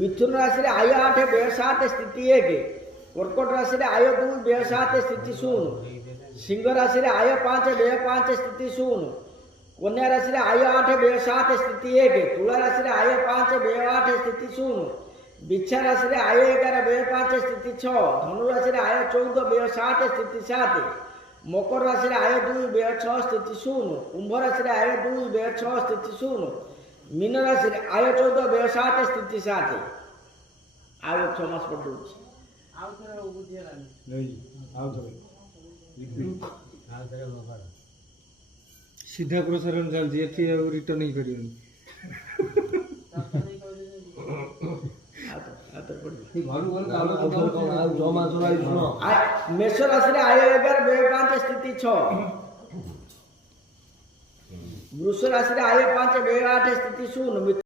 मिथुन राशि आय 8 व्यय 7 स्थिति 1 कर्कट राशि आय 2 व्यय 7 स्थिति 0 सिंह राशि आय 5 व्यय 5 स्थिति 0 कन्या राशि आय 8 व्यय 7 स्थिति 1 तुला राशि आय 5 व्यय 8 स्थिति 0 बिच्छा राशि आय 11 व्यय 5 स्थिति 6 धनु राशि आय 14 व्यय 7 स्थिति 7 मकर राशि आय 2 व्यय 6 स्थिति 0 कुंभ राशि आय 2 व्यय 6 स्थिति 0 मीन राशि आय 14 व्यय 7 स्थिति 7 आउ 6 मास पर दूची सीधा प्रसारण चलती एथि रिटर्न ही करियो मेष राशि आय 11 व्यय 5 स्थिति 6 वृष राशि आय 5 व्यय 8 स्थिति 0